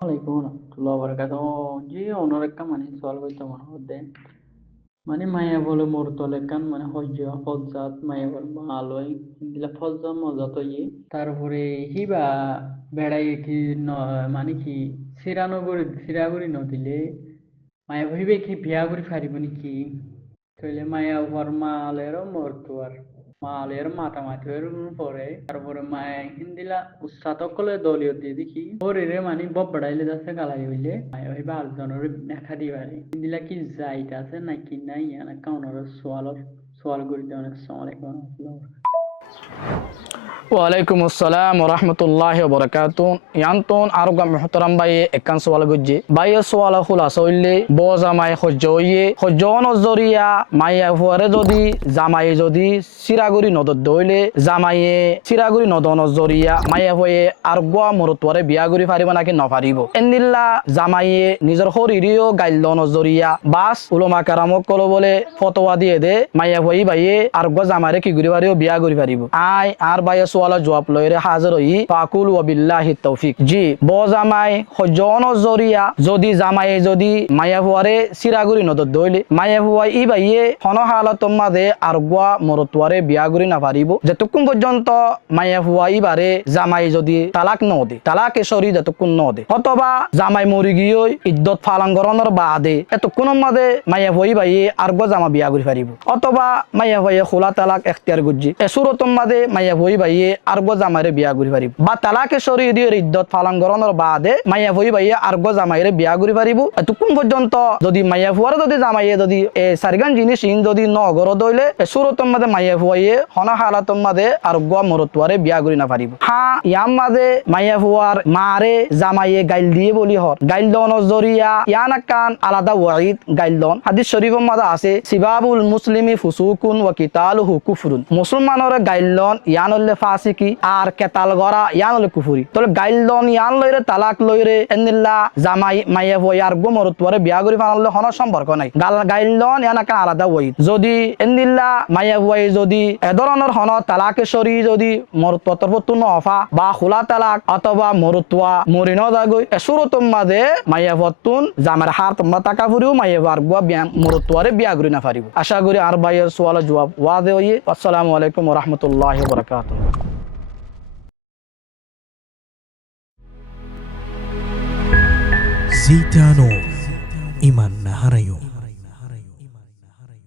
ওয়ালাইকুম রহমতুল্লাহ বারাকাতুহ। জি ওনার একটা মানে সওয়াল করতে মনে হচ্ছে মানে মায়া বলে মোর তলে কান মানে হজ্জাত মায়া বল আলোয় দিলা ফজ্জা মজাত ইয়ে তারপরে হিবা বেড়াই কি মানে কি সিরাগুড়ি নদিলে মায়া ভাবিবে কি বিয়া করে ফারিব নেকি তাহলে মায়া হওয়ার মালেরও মরতো আর মালের মাতামাতি পরে তারপরে মায়া হিন্দিলা উস্তাদ কলে দলীয় দিয়ে দেখি ওরে মানে বব্বড়াইলে যাচ্ছে গালাই হইলে মায়া হইবা আলজনের দেখা দিবারে হিন্দিলা কি যাইতে আছে নাকি নাই এনা কাউনার সোয়াল করি দেওয়া অনেক সময় ওয়ালাইকুম আসসালাম ওরহমতুল্লাহি ওয়াবারাকাতুহু ইয়ান্তন আরগা মুহতারাম ভাই একান সওয়াল গজ্জে ভাই সওয়াল খুলাসা হইলে ব জামাই হজ্জয়ে হজ্জন জরিয়া মাইয়া ফুয়ারে যদি সিরাগুড়ি নদত দইলে জামাইয়ে সিরাগুড়ি নদন জরিয়া মাইয়া ফুয়ে আরগা মরতওয়ারে বিয়া গুড়ি ফারিব নাকি নফারিব এন্দিল্লা জামাইয়ে নিজের শরীরিও গাইলদন জরিয়া বাস উলামা কারামক কল বলে ফতোয়া দিয়ে দে মাইয়া ফুই ভাইয়ে আরগা জামাইরে কি গুড়ি ফারিব বিয়া গুড়ি ফারিব আই আর ভাই সোয়ালা জবাব লইরে হাজির হই ফাকুল ওয়া বিল্লাহি তৌফিক জি ব জামাই হজন জরিয়া যদি মায়া ফুয়ারে সিরাগুড়ি নদত দইলে মায়া ফুয়াই ই ভাইয়ে হন হালত মাঝে আরগুয়া মরতুয়ারে বিয়াগুড়ি না পারিব যেতক্ষণ পর্যন্ত মায়া ফুয়াই বারে জামাই যদি তালাক নদে তালাক এসরি যেতক্ষণ নদে অথবা জামাই মরি গিয়ে ইদ্যত ফালাঙ্গরণের বাদে এতক্ষণের মাঝে মায়া ফুয়াই ভাইয়ে আরগুয়া জামা বিয়াগুড়ি পারিব অথবা মায়া ফুয়াই খোলা তালাক এখতিয়ার গুজি এসুরতম মাঝে মায়া ফুয়াই ভাইয়ে আরগো জামাইরে বিয়া করি পারিব বা তালাকে সরি দিয়ে ইদ্যত ফালাঙ্গরণের বাদে মাইয়া ফুই ভাইয়ে আরগো জামাইরে বিয়া করি পারিব এতক্ষণ পর্যন্ত যদি মাইয়া ফুয়ারে যদি জামাইয়ে যদি সারিগান জিনিস যদি নগর দইলে সুরতম মাঝে মাইয়া ফুয়াইয়ে হনা হালাতম মাঝে আরগো মরতুয়ারে বিয়া করি না পারিব হ্যাঁ ইয়াম মাঝে মাইয়া ফুয়ার মারে জামাইয়ে গাইল দিয়ে বলি হর গাইল দন জরিয়া ইয়ান কান আলাদা ওয়াইদ গাইল দন হাদিস শরীফের মাঝে আছে সিবাবুল মুসলিমি ফুসুকুন ওয়া কিতালুহু কুফরুন মুসলমানরে গাইল দন ইয়ান হলে ফাসিকি আর কেতাল গরা ইয়ান হলে কুফুরি তলে গাইল দন ইয়ান লইরে তালাক লইরে এন্দিল্লা জামাই মাইয়া ফয়ার গো মরতুয়ারে বিয়া করি ফানালে হন সম্পর্ক নাই গাইল দন ইয়ান কান আলাদা ওয়াইদ যদি এন্দিল্লা মাইয়া ফয়াই যদি এ ধরনের হন তালাকে সরি যদি মরতুয়া তরফতু নফা বা খোলা তালাক অথবা মরতুয়া মরি ন যাগই এসুরতম মাঝে মাইয়া ফতুন জামার হার তোমরা টাকা ফুরিও মাইয়া ফার গো মরতুয়ারে বিয়া করি না পারিব আশা করি আর ভাইয়ের সওয়ালের জবাব ওয়াদে হইয়ে আসসালামু আলাইকুম ওয়া রাহমাতুল্লাহি ওয়া বারাকাতুহু Zita Nur Iman Naharayo